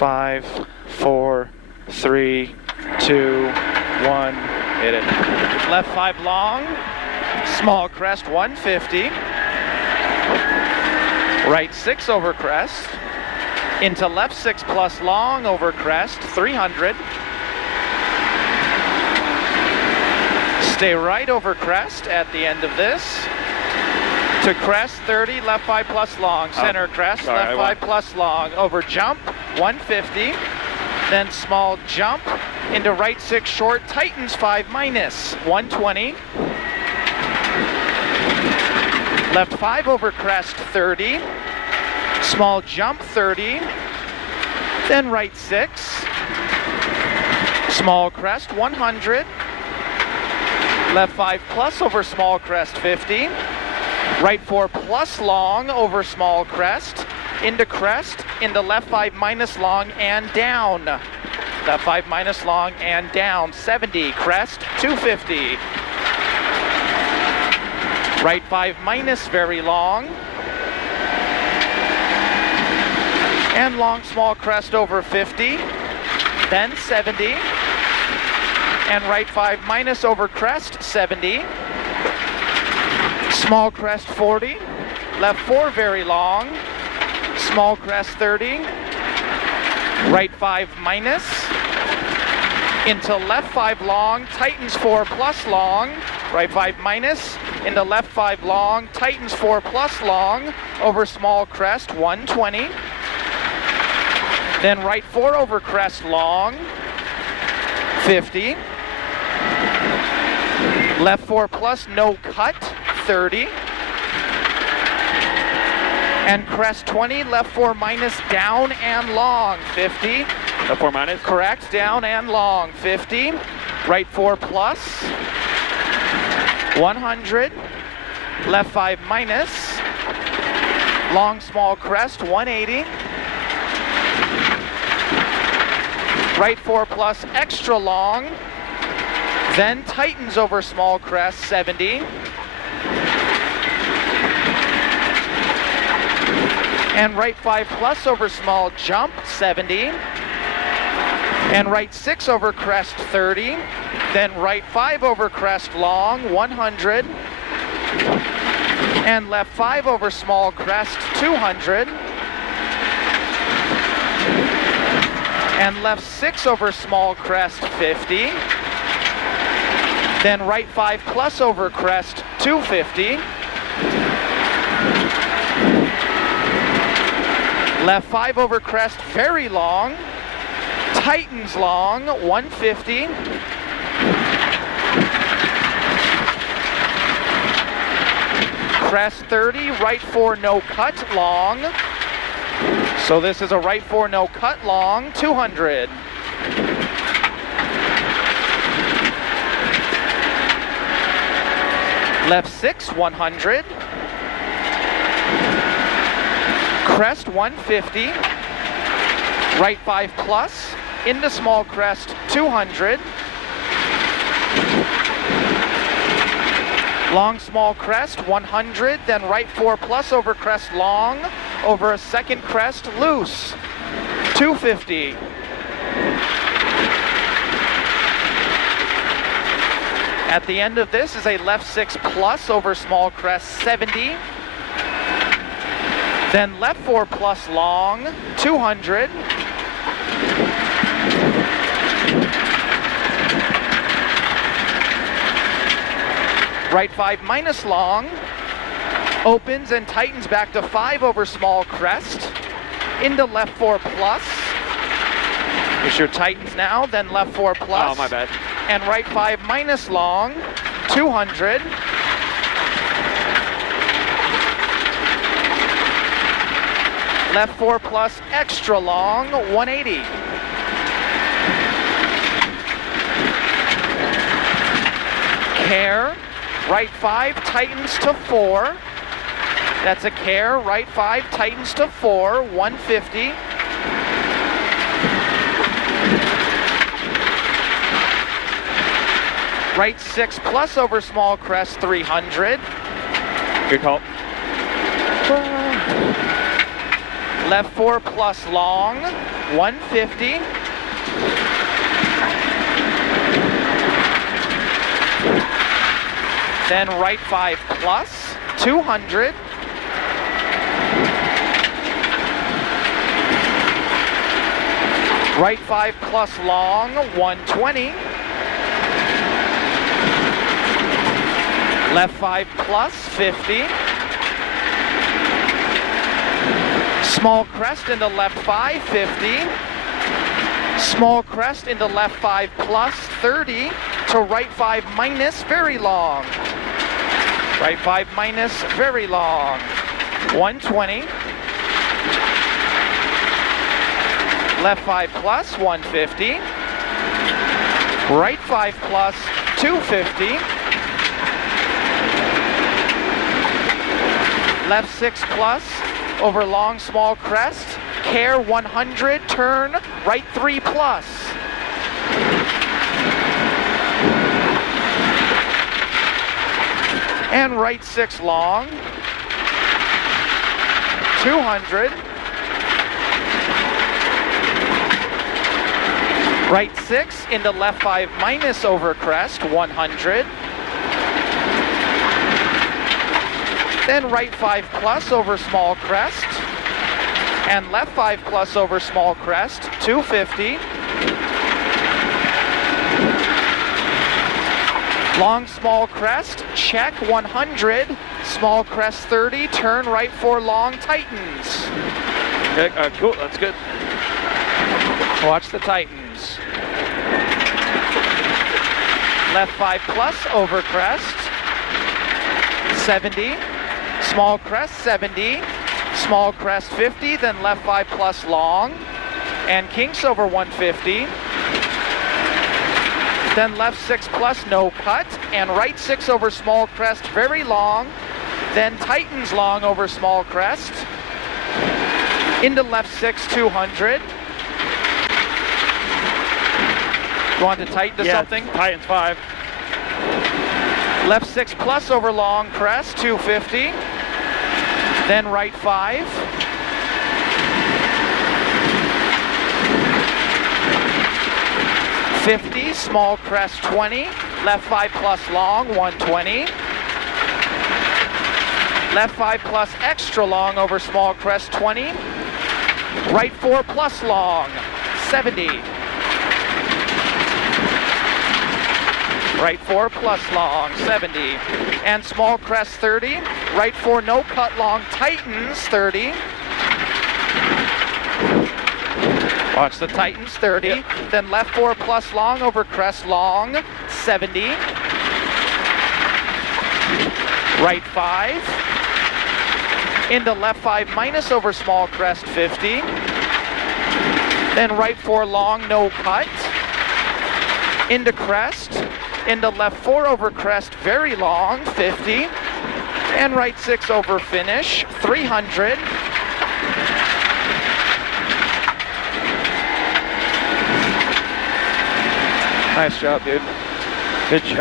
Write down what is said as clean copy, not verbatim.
5, 4, 3, 2, 1. Hit it. Left 5 long, small crest 150. Right 6 over crest. Into left 6 plus long over crest 300. Stay right over crest at the end of this. To crest 30, left 5 plus long, center crest, sorry, left 5 plus long, over jump 150. Then small jump into right 6 short, tightens 5 minus 120. Left 5 over crest 30. Small jump 30. Then right 6. Small crest 100. Left 5 plus over small crest 50. Right 4 plus long over small crest. Into crest, into left 5 minus long and down. Left 5 minus long and down. 70, crest 250. Right 5 minus very long. And long small crest over 50. Then 70. And right 5 minus over crest 70. Small crest 40. Left 4 very long. Small crest 30. Right 5 minus. Into left 5 long. Tightens 4 plus long. Right 5 minus. Into left 5 long. Tightens 4 plus long. Over small crest 120. Then right 4 over crest long. 50. Left 4 plus no cut 30. And crest 20, left 4 minus down and long 50. Left 4 minus? Correct, down and long 50. Right 4 plus 100. Left 5 minus. Long small crest 180. Right 4 plus extra long. Then tightens over small crest 70. And right 5 plus over small jump 70. And right 6 over crest 30. Then right 5 over crest long 100. And left 5 over small crest 200. And left 6 over small crest 50. Then right 5 plus over crest 250. Left 5 over crest very long. Tightens long 150. Crest 30, right 4 no cut long. So this is a right 4 no cut long 200. Left 6 100. Crest 150. Right 5 plus. Into small crest 200. Long small crest 100. Then right 4 plus over crest long. Over a second crest loose 250. At the end of this is a left 6 plus over small crest 70. Then left 4 plus long 200. Right 5 minus long. Opens and tightens back to 5 over small crest. Into left 4 plus. Here's your tightens now, then left 4 plus. Oh, my bad. And right 5 minus long, 200. Left 4 plus extra long, 180. Care, right 5 tightens to 4. That's a care, right 5 tightens to 4, 150. Right 6 plus over small crest 300. Good call. Left 4 plus long, 150. Then right 5 plus, 200. Right 5 plus long, 120. Left 5 plus, 50. Small crest into left 5, 50. Small crest into left 5 plus, 30. To right 5 minus, very long. Right 5 minus, very long. 120. Left 5 plus, 150. Right 5 plus, 250. Left 6 plus, over long small crest. Care 100, turn, right 3 plus. And right 6 long, 200. Right 6 into left 5 minus over crest, 100. Then right 5 plus over small crest. And left 5 plus over small crest, 250. Long small crest, check, 100. Small crest 30, turn right 4 long, tightens. Okay, cool, that's good. Watch the tightens. Left 5 plus over crest, 70. Small crest 70. Small crest 50, then left 5 plus long. And kinks over 150. Then left 6 plus no cut. And right 6 over small crest, very long. Then tightens long over small crest. Into left 6, 200. You want to tighten to something? Tightens 5. Left 6 plus over long crest, 250. Then right 5. $50, small crest 20. Left 5 plus long, 120. Left 5 plus extra long over small crest, 20. Right 4 plus long, 70. Right 4 plus long, 70. And small crest 30. Right 4 no cut long, tightens 30. Watch the tightens 30. Yep. Then left 4 plus long over crest long, 70. Right 5. Into left 5 minus over small crest, 50. Then right 4 long, no cut. Into crest. Into left 4 over crest, very long, 50. And right 6 over finish, 300. Nice job, dude. Good job.